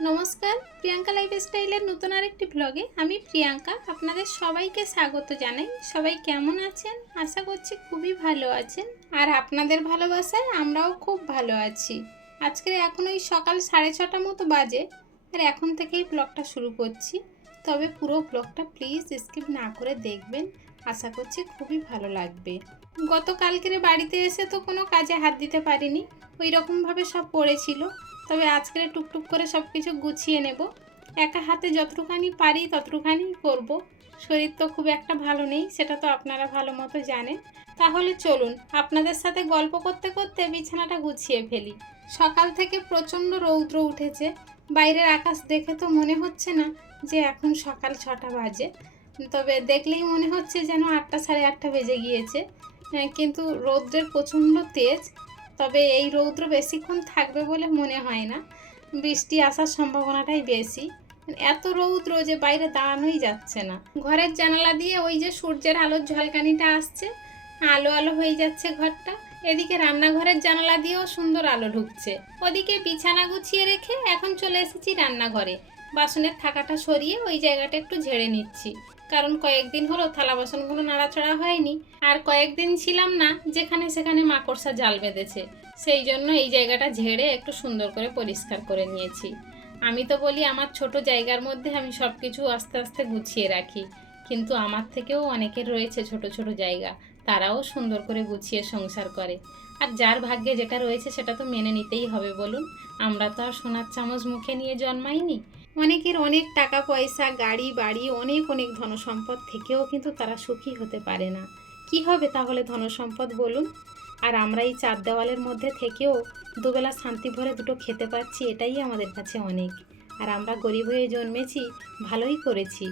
নমস্কার, প্রিয়াঙ্কা লাইফস্টাইলের নতুন আরেকটি ব্লগে আমি প্রিয়াঙ্কা আপনাদের সবাইকে স্বাগত জানাই। সবাই কেমন আছেন? আশা করছি খুবই ভালো আছেন। আর আপনাদের ভালোবাসায় আমরাও খুব ভালো আছি। আজকের এখন ওই সকাল সাড়ে ছটা মতো বাজে, আর এখন থেকেই ব্লগটা শুরু করছি। তবে পুরো ব্লগটা প্লিজ স্কিপ না করে দেখবেন। আশা করছি খুবই ভালো লাগবে। গতকালকের বাড়িতে এসে তো কোনো কাজে হাত দিতে পারিনি। ওই রকমভাবে সব পড়েছিল। তবে আজকের টুকটুক করে সব কিছু গুছিয়ে নেব। একা হাতে যতটুখানি পারি ততটুখানি করব। শরীর তো খুব একটা ভালো নেই, সেটা তো আপনারা ভালো মতো জানেন। তাহলে চলুন, আপনাদের সাথে গল্প করতে করতে বিছানাটা গুছিয়ে ফেলি। সকাল থেকে প্রচণ্ড রৌদ্র উঠেছে। বাইরের আকাশ দেখে তো মনে হচ্ছে না যে এখন সকাল ছটা বাজে। তবে দেখলেই মনে হচ্ছে যেন আটটা সাড়ে আটটা বেজে গিয়েছে। কিন্তু রৌদ্রের প্রচণ্ড তেজ তবে এই রৌদ্র বেশিক্ষণ থাকবে বলে মনে হয় না। বৃষ্টি আসার সম্ভাবনাটাই বেশি। এত রৌদ্র যে বাইরে দাঁড়ানোই যাচ্ছে না। ঘরের জানালা দিয়ে ওই যে সূর্যের আলোর ঝলকানিটা আসছে, আলো আলো হয়ে যাচ্ছে ঘরটা। এদিকে রান্নাঘরের জানালা দিয়েও সুন্দর আলো ঢুকছে। ওদিকে বিছানা গুছিয়ে রেখে এখন চলে এসেছি রান্নাঘরে। বাসনের থাকাটা সরিয়ে ওই জায়গাটা একটু ঝেড়ে নিচ্ছি। কারণ কয়েকদিন হলো থালা বাসনগুলো নাড়াচাড়া হয়নি। আর কয়েকদিন ছিলাম না, যেখানে সেখানে মাকড়সা জাল বেঁধেছে। সেই জন্য এই জায়গাটা ঝেড়ে একটু সুন্দর করে পরিষ্কার করে নিয়েছি। আমি তো বলি, আমার ছোট জায়গার মধ্যে আমি সব কিছু আস্তে আস্তে গুছিয়ে রাখি। কিন্তু আমার থেকেও অনেকের রয়েছে ছোট ছোট জায়গা। তারাও সুন্দর করে গুছিয়ে সংসার করে। আর যার ভাগ্যে যেটা রয়েছে সেটা তো মেনে নিতেই হবে বলুন। আমরা তো আর সোনার চামচ মুখে নিয়ে জন্মাইনি। অনেকের অনেক টাকা পয়সা, গাড়ি, বাড়ি, অনেক অনেক ধনসম্পদ থেকেও কিন্তু তারা সুখী হতে পারে না। কি হবে তাহলে ধনসম্পদ বলুন? আর আমরা এই চার দেওয়ালের মধ্যে থেকেও দুবেলা শান্তি ভরে দুটো খেতে পাচ্ছি, এটাই আমাদের কাছে অনেক। আর আমরা গরিব হয়ে জন্মেছি, ভালোই করেছি।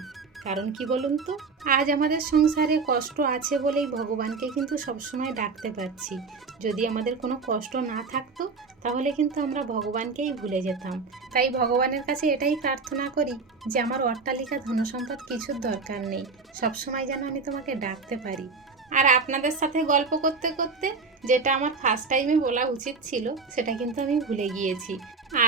কারণ কি বলুন তো? আজ আমাদের সংসারে কষ্ট আছে বলেই ভগবানকে কিন্তু সবসময় ডাকতে পারছি। যদি আমাদের কোনো কষ্ট না থাকতো, তাহলে কিন্তু আমরা ভগবানকেই ভুলে যেতাম। তাই ভগবানের কাছে এটাই প্রার্থনা করি যে আমার অট্টালিকা ধনসম্পদ কিছুর দরকার নেই। সবসময় যেন আমি তোমাকে ডাকতে পারি। আর আপনাদের সাথে গল্প করতে করতে যেটা আমার ফার্স্ট টাইমে বলা উচিত ছিল, সেটা কিন্তু আমি ভুলে গিয়েছি।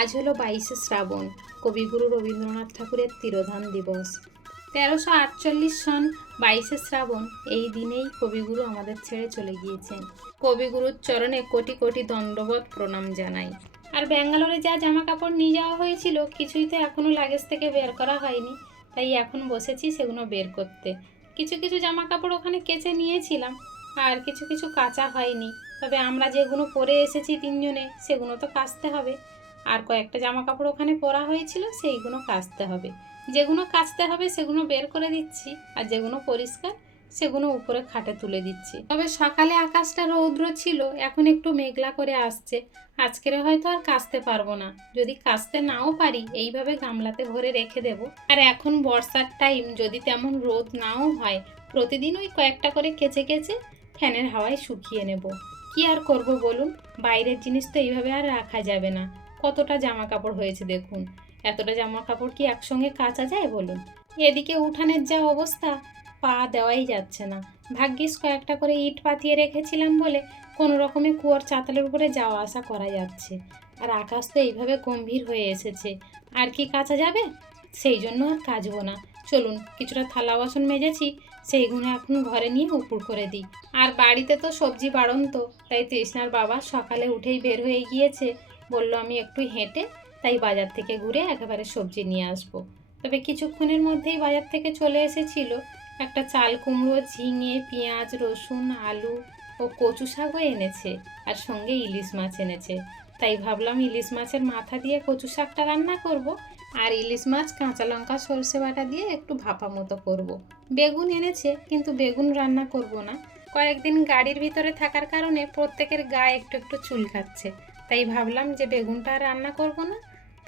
আজ হলো বাইশে শ্রাবণ, কবিগুরু রবীন্দ্রনাথ ঠাকুরের তিরোধান দিবস। তেরোশো আটচল্লিশ সন বাইশে শ্রাবণ, এই দিনেই কবিগুরু আমাদের ছেড়ে চলে গিয়েছেন। কবিগুরুর চরণে কোটি কোটি দণ্ডবত প্রণাম জানাই। আর ব্যাঙ্গালোরে যা জামা কাপড় নিয়ে যাওয়া হয়েছিল, কিছুই তো এখনও লাগেজ থেকে বের করা হয়নি। তাই এখন বসেছি সেগুলো বের করতে। কিছু কিছু জামা কাপড় ওখানে কেচে নিয়েছিলাম, আর কিছু কিছু কাঁচা হয়নি। তবে আমরা যেগুলো পরে এসেছি তিনজনে সেগুলো তো কাচতে হবে। আর কয়েকটা জামা কাপড় ওখানে পরা হয়েছিল, সেইগুলো কাচতে হবে। যেগুলো কাচতে হবে, সেগুলো বের করে দিচ্ছি, আর যেগুলো পরিষ্কার, সেগুলো উপরে খাটে তুলে দিচ্ছি। তবে সকালে আকাশটা রৌদ্র ছিল, এখন একটু মেঘলা করে আসছে। আজকের হয়তো আর কাচতে পারব না। যদি কাচতে নাও পারি, এইভাবে গামলাতে ভরে রেখে দেব। আর এখন বর্ষার টাইম, যদি তেমন রোদ নাও হয়, প্রতিদিন ওই কয়েকটা করে কেচে কেচে ফ্যানের হাওয়ায় শুকিয়ে নেব। কি আর করব বলুন? বাইরের জিনিস তো এইভাবে আর রাখা যাবে না। কতটা জামা কাপড় হয়েছে দেখুন। এতটা জামা কাপড় কি একসঙ্গে কাচা যায় বলুন? এদিকে উঠানের যা অবস্থা, পা দেওয়াই যাচ্ছে না। ভাগ্যিস কয়েকটা করে ইট পাতিয়ে রেখেছিলাম বলে কোনো রকমে কুয়ার চাতালের উপরে যাওয়া আসা করা যাচ্ছে। আর আকাশ তো এইভাবে গম্ভীর হয়ে এসেছে। আর কি কাচা যাবে? সেই জন্য আর কাচবো না। চলুন, কিছুটা থালা বাসন মেজেছি, সেইগুলো এখন ঘরে নিয়ে উপুর করে দিই। আর বাড়িতে তো সবজি বাড়ন্ত, তাই তৃষ্ণার বাবা সকালে উঠেই বের হয়ে গিয়েছে। বলল, আমি একটু হেঁটে তাই বাজার থেকে ঘুরে একেবারে সবজি নিয়ে আসব। তবে কিছুক্ষণের মধ্যেই বাজার থেকে চলে এসেছিল একটা চাল কুমড়ো, ঝিঙে, পেঁয়াজ, রসুন, আলু ও কচু শাকও এনেছে আর সঙ্গে ইলিশ মাছ এনেছে। তাই ভাবলাম ইলিশ মাছের মাথা দিয়ে কচু শাকটা রান্না করব আর ইলিশ মাছ, কাঁচা লঙ্কা, সরষে বাটা দিয়ে একটু ভাপা মতো করব। বেগুন এনেছে, কিন্তু বেগুন রান্না করব না। কয়েকদিন গাড়ির ভিতরে থাকার কারণে প্রত্যেকের গায়ে একটু একটু চুল খাচ্ছে তাই ভাবলাম যে বেগুনটা আর রান্না করব না,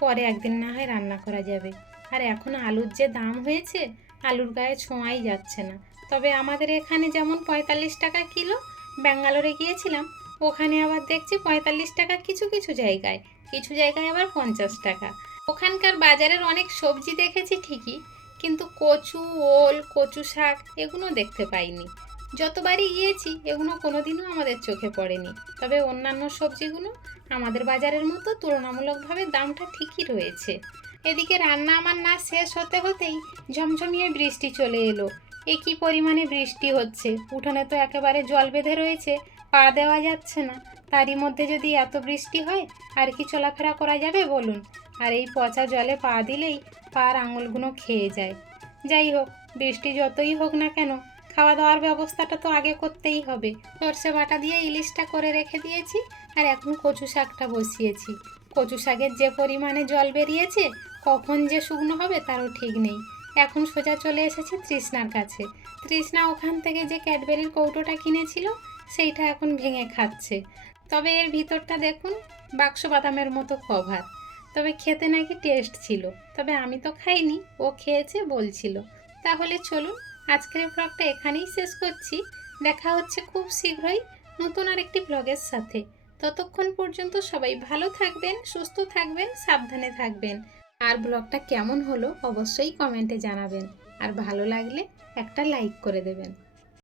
পরে একদিন না হয় রান্না করা যাবে। আর এখন আলুর যে দাম হয়েছে, আলুর গায়ে ছোঁয়াই যাচ্ছে না। তবে আমাদের এখানে যেমন পঁয়তাল্লিশ টাকা কিলো, ব্যাঙ্গালোরে গিয়েছিলাম, ওখানে আবার দেখছি পঁয়তাল্লিশ টাকা কিছু কিছু জায়গায় কিছু জায়গায় আবার পঞ্চাশ টাকা। ওখানকার বাজারের অনেক সবজি দেখেছি ঠিকই, কিন্তু কচু, ওল, কচু শাক এগুলো দেখতে পাইনি। যতবারই গিয়েছি, এগুলো কোনোদিনও আমাদের চোখে পড়েনি। তবে অন্যান্য সবজিগুলো আমাদের বাজারের মতো তুলনামূলকভাবে দামটা ঠিকই রয়েছে। এদিকে রান্না আমার না শেষ হতে হতেই ঝমঝমিয়ে বৃষ্টি চলে এলো। এ কি পরিমাণে বৃষ্টি হচ্ছে? উঠোনে তো একেবারে জল বেঁধে রয়েছে পা দেওয়া যাচ্ছে না। তারই মধ্যে যদি এত বৃষ্টি হয়, আর কি চলাফেরা করা যাবে বলুন? আর এই পচা জলে পা দিলেই পার আঙুলগুলো খেয়ে যায়। যাই হোক, বৃষ্টি যতই হোক না কেন খাওয়া দাওয়ার ব্যবস্থাটা তো আগে করতেই হবে। সর্ষে বাটা দিয়ে ইলিশটা করে রেখে দিয়েছি আর এখন কচু শাকটা বসিয়েছি। কচু শাকের যে পরিমাণে জল বেরিয়েছে, কখন যে শুকনো হবে তারও ঠিক নেই। এখন সোজা চলে এসেছে তৃষ্ণার কাছে। তৃষ্ণা ওখান থেকে যে ক্যাডবেরির কৌটোটা কিনেছিল, সেইটা এখন ভেঙে খাচ্ছে। তবে এর ভিতরটা দেখুন, বাক্স বাদামের মতো কভার তবে খেতে নাকি টেস্ট ছিল। তবে আমি তো খাইনি, ও খেয়েছে বলছিল। তাহলে চলুন আজকের ব্লগটা এখানেই শেষ করছি। দেখা হচ্ছে খুব শীঘ্রই নতুন আরেকটি ব্লগের সাথে। ততক্ষণ পর্যন্ত সবাই ভালো থাকবেন, সুস্থ থাকবেন, সাবধানে থাকবেন। আর ব্লগটা কেমন হলো অবশ্যই কমেন্টে জানাবেন। আর ভালো লাগলে একটা লাইক করে দেবেন।